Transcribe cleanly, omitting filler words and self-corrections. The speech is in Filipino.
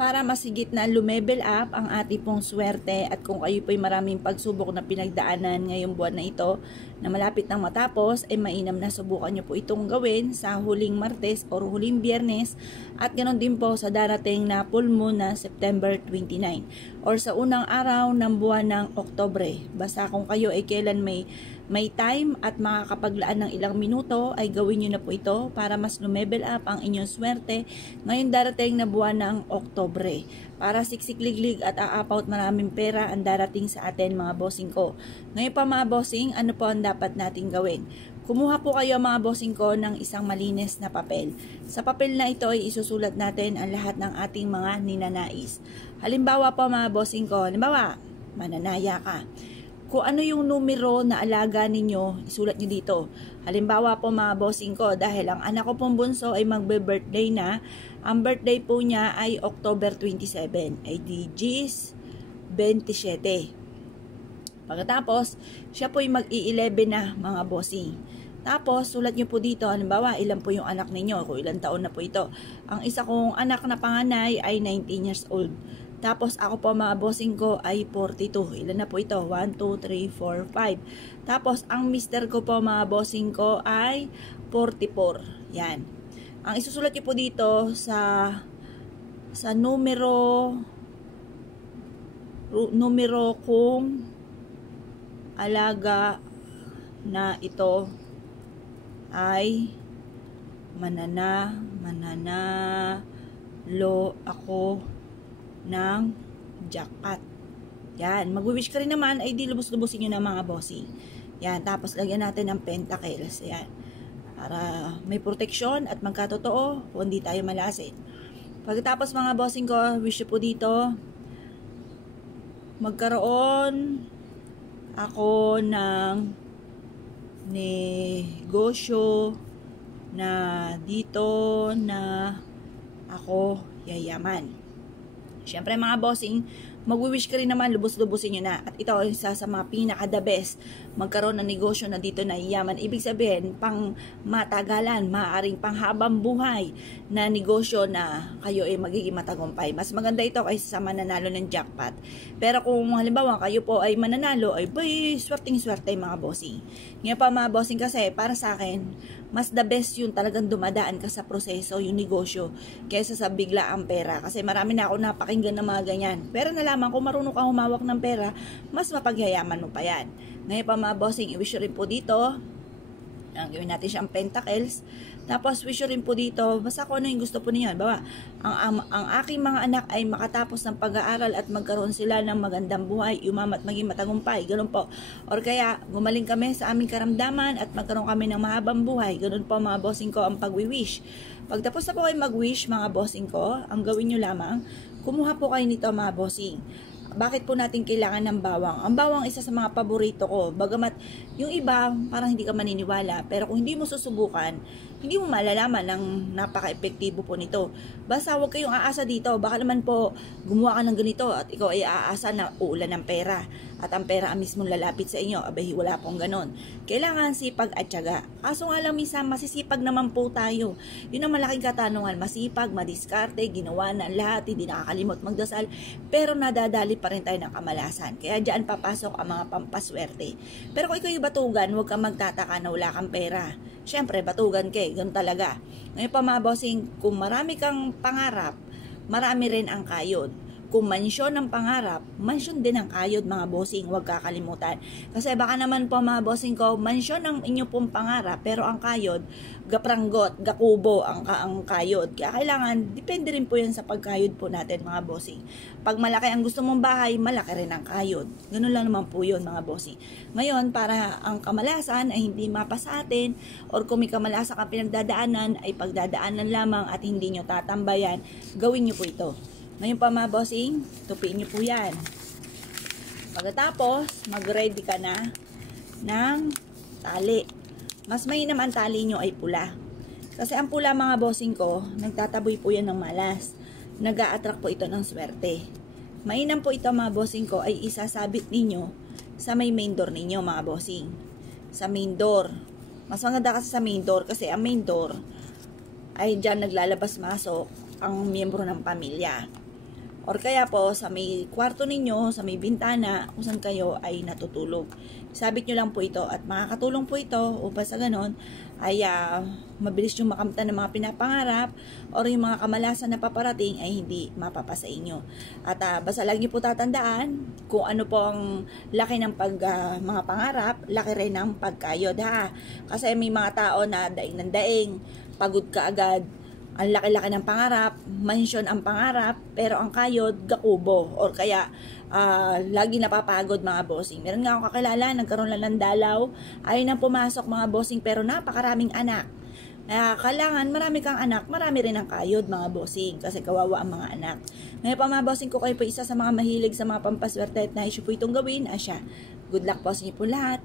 para masigit na lumevel up ang ating pong swerte at kung kayo po'y maraming pagsubok na pinagdaanan ngayong buwan na ito na malapit nang matapos, ay mainam na subukan nyo po itong gawin sa huling Martes o huling Biyernes at ganoon din po sa darating na full moon na September 29 or sa unang araw ng buwan ng Oktubre. Basta kung kayo ay kailan may time at makakapaglaan ng ilang minuto, ay gawin nyo na po ito para mas lumevel up ang inyong swerte ngayong darating na buwan ng Oktubre. Para siksikliglig at aapaw maraming pera ang darating sa atin mga bossing ko. Ngayon pa mga bossing, ano po ang dapat natin gawin? Kumuha po kayo mga bossing ko ng isang malinis na papel. Sa papel na ito ay isusulat natin ang lahat ng ating mga ninanais. Halimbawa po mga bossing ko, halimbawa, mananaya ka. Kung ano yung numero na alaga ninyo, isulat nyo dito. Halimbawa po mga bossing ko, dahil ang anak ko pong bunso ay magbe-birthday na, ang birthday po niya ay October 27, ay di Gis 27. Pagkatapos, siya po ay mag-i-11 na mga bossing. Tapos, sulat nyo po dito, halimbawa, ilan po yung anak ninyo, kung ilang taon na po ito. Ang isa kong anak na panganay ay 19 years old. Tapos ako po mga bossing ko ay 42. Ilan na po ito? 1, 2, 3, 4, 5. Tapos ang mister ko po mga bossing ko ay 44. Yan. Ang isusulat niyo po dito sa numero kung alaga na ito ay mananalo ako ng jackpot. Yan. Mag-wish ka rin naman, ay di lubos-lubosin nyo na mga bossing. Yan. Tapos lagyan natin ng pentacles. Yan. Para may proteksyon at magkatotoo, hindi tayo malasin. Pagkatapos mga bossing ko, wish po dito, magkaroon ako ng negosyo na dito na ako yayaman. Siyempre mga bossing, mag-wish ka rin naman, lubos-lubosin nyo na. At ito ay isa sa mga pinaka-the best, magkaroon ng negosyo na dito na yaman. Ibig sabihin, pang matagalan, maaaring panghabang buhay na negosyo na kayo ay magiging matagumpay. Mas maganda ito kaysa sa mananalo ng jackpot. Pero kung halimbawa kayo po ay mananalo, ay swerteng-swerte mga bossing. Ngayon pa mga bossing kasi, para sa akin, mas the best yung talagang dumadaan ka sa proseso, yung negosyo, kaysa sa bigla ang pera. Kasi marami na ako napakinggan ng mga ganyan. Pero nalaman ko, marunong kang humawak ng pera, mas mapagyayaman mo pa yan. Ngayon pa mga bossing, i-wish rin po dito, gawin natin siyang pentacles. Tapos wish rin po dito, basta kung ano yung gusto po niyo. Bawa, ang aking mga anak ay makatapos ng pag-aaral at magkaroon sila ng magandang buhay, umamat maging matagumpay, ganun po. Or kaya, gumaling kami sa aming karamdaman at magkaroon kami ng mahabang buhay, ganun po mga bossing ko ang pag-wish. Pagtapos na po kayo mag-wish mga bossing ko, ang gawin nyo lamang, kumuha po kayo nito mga bossing. Bakit po natin kailangan ng bawang? Ang bawang isa sa mga paborito ko. Bagamat yung iba parang hindi ka maniniwala, pero kung hindi mo susubukan, hindi mo malalaman ng napaka-epektibo po nito. Basta huwag kayong aasa dito. Baka naman po gumawa ka ng ganito at ikaw ay aasa na uulan ng pera. At ang pera ang mismong lalapit sa inyo. Abay, wala pong ganon. Kailangan sipag at tiyaga. Kaso nga lang minsan, masisipag naman po tayo. Yun ang malaking katanungan. Masipag, madiskarte, ginawa na lahat, hindi nakakalimot magdasal. Pero nadadali pa rin tayo ng kamalasan. Kaya dyan papasok ang mga pampaswerte. Pero kung ikaw yung batugan, huwag kang magtataka na wala kang pera. Siyempre, batugan ka eh. Ganun talaga. Ngayon pa mga bossing, kung marami kang pangarap, marami rin ang kayod. Kung mansyon ang pangarap, mansyon din ang kayod mga bossing, huwag kakalimutan. Kasi baka naman po mga bossing ko, mansyon ang inyo pong pangarap, pero ang kayod, gapranggot, gakubo ang kayod. Kaya kailangan, depende rin po yan sa pagkayod po natin mga bossing. Pag malaki ang gusto mong bahay, malaki rin ang kayod. Ganun lang naman po yun mga bossing. Ngayon, para ang kamalasan ay hindi mapa sa atin, or kung may kamalasan kang pinagdadaanan, ay pagdadaanan lamang at hindi nyo tatambayan, gawin nyo po ito. Ngayon pa mga bossing, tupiin nyo po yan. Pagkatapos, mag-ready ka na ng tali. Mas mainam ang tali nyo ay pula. Kasi ang pula mga bossing ko, nagtataboy po yan ng malas. Nag-a-attract po ito ng swerte. Mainam po ito mga bossing ko ay isasabit ninyo sa may main door ninyo mga bossing. Sa main door. Mas maganda kasi sa main door kasi ang main door ay dyan naglalabas-masok ang miyembro ng pamilya. or kaya po sa may kwarto ninyo, sa may bintana, kung saan kayo ay natutulog. Sabit nyo lang po ito at makakatulong po ito upang sa ganon ay mabilis yung makamtan ng mga pinapangarap or yung mga kamalasan na paparating ay hindi mapapasa inyo. At basta lang nyo po tatandaan kung ano po ang laki ng mga pangarap, laki rin ng pagkayod ha. Kasi may mga tao na daing ng daing, pagod ka agad, ang laki-laki ng pangarap, mansyon ang pangarap, pero ang kayod, gakubo. Or kaya, lagi napapagod mga bossing. Meron nga akong kakilala, nagkaroon lang ng dalaw, ayaw nang pumasok mga bossing, pero napakaraming anak. Kailangan marami kang anak, marami rin ang kayod mga bossing, kasi kawawa ang mga anak. Ngayon pa mga bossing ko, kayo po isa sa mga mahilig sa mga pampaswerte at naisyo po itong gawin, asya. Good luck po sa inyo po lahat.